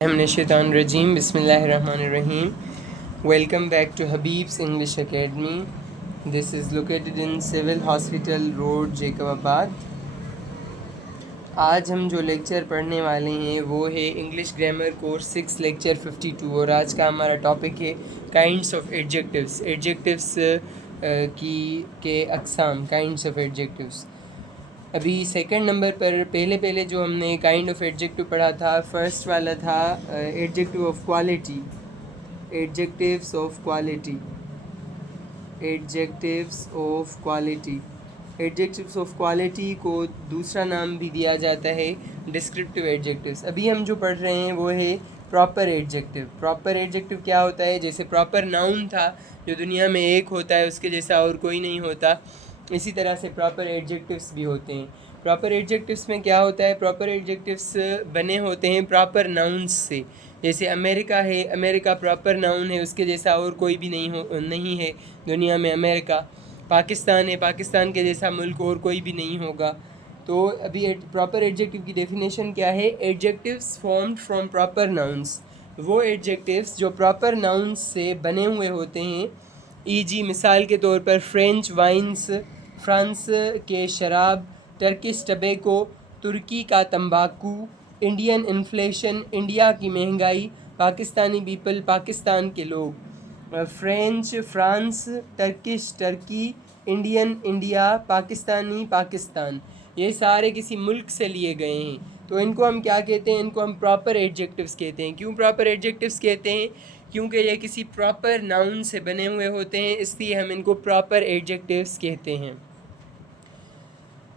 Rajim. Bismillahirrahmanirrahim. Welcome back to Habib's English Academy. This is located in Civil Hospital Road, Jacobabad. आज हम जो lecture पढ़ने वाले हैं वो है इंग्लिश ग्रामर कोर्स 6 लेक्चर 52 और आज का हमारा टॉपिक है काइंड्स ऑफ एडजेक्टिव्स। एडजेक्टिव्स की के अक़साम, काइंड्स ऑफ एडजेक्टिव्स। अभी सेकंड नंबर पर पहले जो हमने काइंड ऑफ एडजेक्टिव पढ़ा था, फर्स्ट वाला था adjective of quality. Adjectives of quality, adjectives of quality. Adjectives of quality को दूसरा नाम भी दिया जाता है डिस्क्रिप्टिव एडजेक्टिव्स। अभी हम जो पढ़ रहे हैं वो है प्रॉपर एडजेक्टिव। प्रॉपर एडजेक्टिव क्या होता है? जैसे प्रॉपर नाउन था जो दुनिया में एक होता है, उसके जैसा और कोई नहीं होता, इसी तरह से प्रॉपर एडजेक्टिव्स भी होते हैं। प्रॉपर एडजेक्टिव्स में क्या होता है? प्रॉपर एडजेक्टिव्स बने होते हैं प्रॉपर नाउन्स से। जैसे अमेरिका है, अमेरिका प्रॉपर नाउन है, उसके जैसा और कोई भी नहीं है दुनिया में अमेरिका। पाकिस्तान है, पाकिस्तान के जैसा मुल्क और कोई भी नहीं होगा। तो अभी प्रॉपर एडजेक्टिव की डेफिनेशन क्या है? Adjectives formed from proper nouns, वो एडजेक्टिव्स जो प्रॉपर नाउन्स से बने हुए होते हैं। ईजी मिसाल के तौर पर फ्रेंच वाइन्स, फ्रांस के शराब, टर्किश टबैको, तुर्की का तंबाकू, इंडियन इन्फ्लेशन, इंडिया की महंगाई, पाकिस्तानी पीपल, पाकिस्तान के लोग। French France, Turkish Turkey, Indian India, Pakistani Pakistan, ये सारे किसी मुल्क से लिए गए हैं। तो इनको हम क्या कहते हैं? इनको हम प्रॉपर एडजेक्टिव्स कहते हैं। क्यों प्रॉपर एडजेक्टिव्स कहते हैं? क्योंकि ये किसी प्रॉपर नाउन से बने हुए होते हैं, इसलिए हम इनको प्रॉपर एडजेक्टिव्स कहते हैं।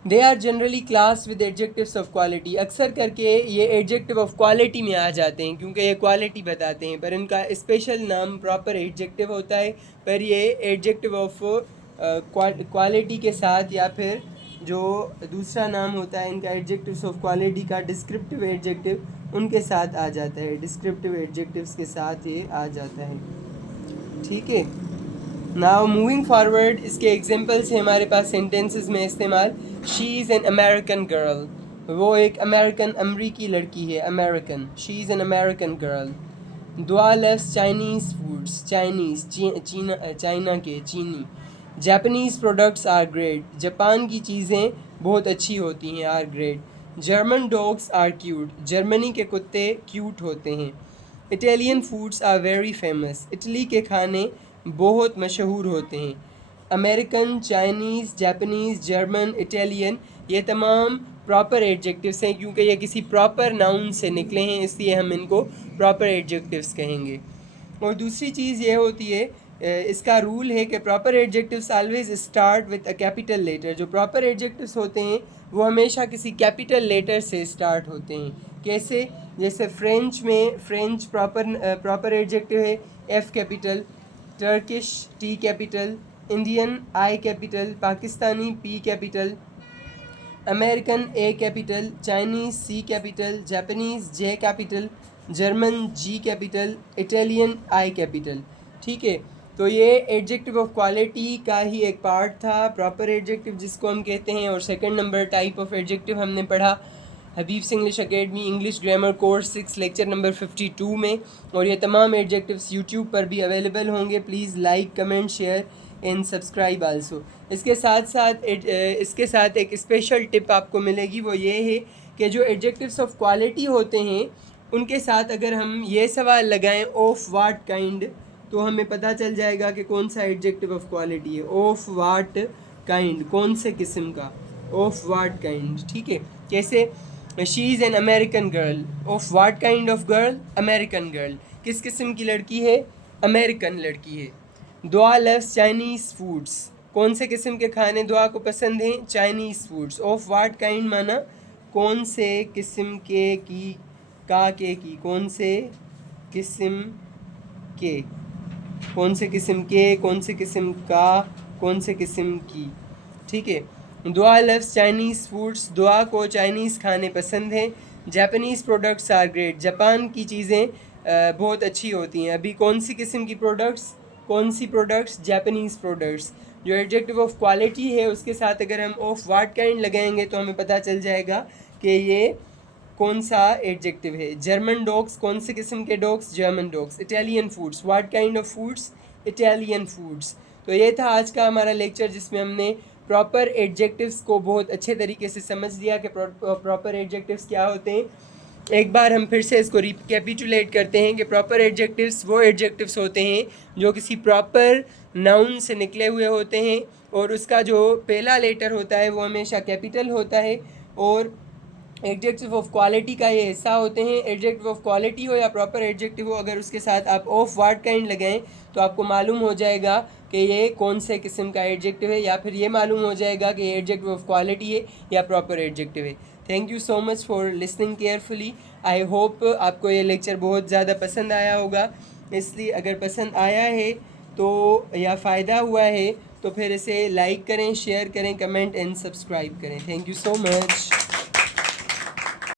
They are generally class with adjectives of quality. अक्सर करके ये एडजेक्टिव ऑफ क्वालिटी में आ जाते हैं क्योंकि ये क्वालिटी बताते हैं, पर इनका स्पेशल नाम प्रॉपर एडजेक्टिव होता है। पर ये एडजेक्टिव ऑफ क्वालिटी के साथ या फिर जो दूसरा नाम होता है इनका एडजेक्टिव्स ऑफ क्वालिटी का, डिस्क्रिप्टिव एडजेक्टिव, उनके साथ आ जाता है। डिस्क्रिप्टिव एडजेक्टिव्स के साथ ये आ जाता है। ठीक है, नाउ मूविंग फॉरवर्ड, इसके एग्जांपल्स हैं हमारे पास सेंटेंसेस में इस्तेमाल। She is an American girl, वो एक अमेरिकी लड़की है। American, she is an American girl. Dua loves Chinese foods, China के चीनी। Japanese products are great, Japan की चीज़ें बहुत अच्छी होती हैं, are great. German dogs are cute, Germany के कुत्ते क्यूट होते हैं। Italian foods are very famous, Italy के खाने बहुत मशहूर होते हैं। American, Chinese, Japanese, German, Italian, ये तमाम प्रॉपर एडजेक्टिव्स हैं क्योंकि ये किसी प्रॉपर नाउन से निकले हैं, इसलिए हम इनको प्रॉपर एडजेक्टिव्स कहेंगे। और दूसरी चीज़ ये होती है, इसका रूल है कि proper adjectives always start with a capital letter. जो प्रॉपर एडजेक्टिव्स होते हैं वो हमेशा किसी कैपिटल लेटर से स्टार्ट होते हैं। कैसे? जैसे फ्रेंच में, फ्रेंच प्रॉपर एडजेक्टिव है F capital, Turkish T capital, Indian I capital, Pakistani P capital, American A capital, Chinese C capital, Japanese J capital, German G capital, Italian I capital. ठीक है, तो ये एडजेक्टिव ऑफ क्वालिटी का ही एक part था, proper adjective जिसको हम कहते हैं। और second number type of adjective हमने पढ़ा Habib's English academy English grammar course 6 lecture number 52 में। और ये तमाम एडजेक्टिव्स यूट्यूब पर भी अवेलेबल होंगे। Please like, comment, share and subscribe also. इसके साथ एक स्पेशल टिप आपको मिलेगी, वो ये है कि जो एडजेक्टिव्स ऑफ क्वालिटी होते हैं उनके साथ अगर हम ये सवाल लगाएं ऑफ वाट काइंड, तो हमें पता चल जाएगा कि कौन सा एडजेक्टिव ऑफ क्वालिटी है। ऑफ वाट काइंड, कौन से किस्म का, ऑफ वाट काइंड। ठीक है, कैसे? She is an American girl, of what kind of girl? American girl. किस किस्म की लड़की है? अमेरिकन लड़की है। दुआ लव्स चाइनीज़ फूड्स, कौन से किस्म के खाने दुआ को पसंद हैं? Chinese foods. Of what kind माना कौन से किस्म के, की, का के की, कौन से किस्म के, कौन से किस्म के, कौन से किस्म का, कौन से किस्म की। ठीक है, दुआ लव्स चाइनीज़ फूड्स, दुआ को चाइनीज़ खाने पसंद हैं। Japanese products are great, Japan की चीज़ें बहुत अच्छी होती हैं। अभी कौन सी किस्म की प्रोडक्ट्स, कौन सी प्रोडक्ट्स? Japanese products. जो एडजेक्टिव ऑफ क्वालिटी है उसके साथ अगर हम ऑफ वाट काइंड लगाएंगे तो हमें पता चल जाएगा कि ये कौन सा एडजेक्टिव है। जर्मन डॉग्स, कौन से किस्म के dogs, German dogs. Italian foods, what kind of foods, Italian foods. तो ये था आज का हमारा लेक्चर जिसमें हमने प्रॉपर एडजेक्टिव्स को बहुत अच्छे तरीके से समझ लिया कि प्रॉपर एडजेक्टिव्स क्या होते हैं। एक बार हम फिर से इसको रिकैपिटुलेट करते हैं कि प्रॉपर एडजेक्टिव्स वो एडजेक्टिव्स होते हैं जो किसी प्रॉपर नाउन से निकले हुए होते हैं और उसका जो पहला लेटर होता है वो हमेशा कैपिटल होता है। और एडजेक्टिव ऑफ क्वालिटी का ये हिस्सा होते हैं। एडजेक्टिव ऑफ क्वालिटी हो या प्रॉपर एडजेक्टिव हो, अगर उसके साथ आप ऑफ व्हाट काइंड लगाएं तो आपको मालूम हो जाएगा कि ये कौन से किस्म का एडजेक्टिव है, या फिर ये मालूम हो जाएगा कि ये एडजेक्टिव ऑफ क्वालिटी है या प्रॉपर एडजेक्टिव है। Thank you so much for listening carefully. I hope आपको ये लेक्चर बहुत ज़्यादा पसंद आया होगा। इसलिए अगर पसंद आया है तो या फ़ायदा हुआ है तो फिर इसे लाइक करें, शेयर करें, कमेंट एंड सब्सक्राइब करें। Thank you so much.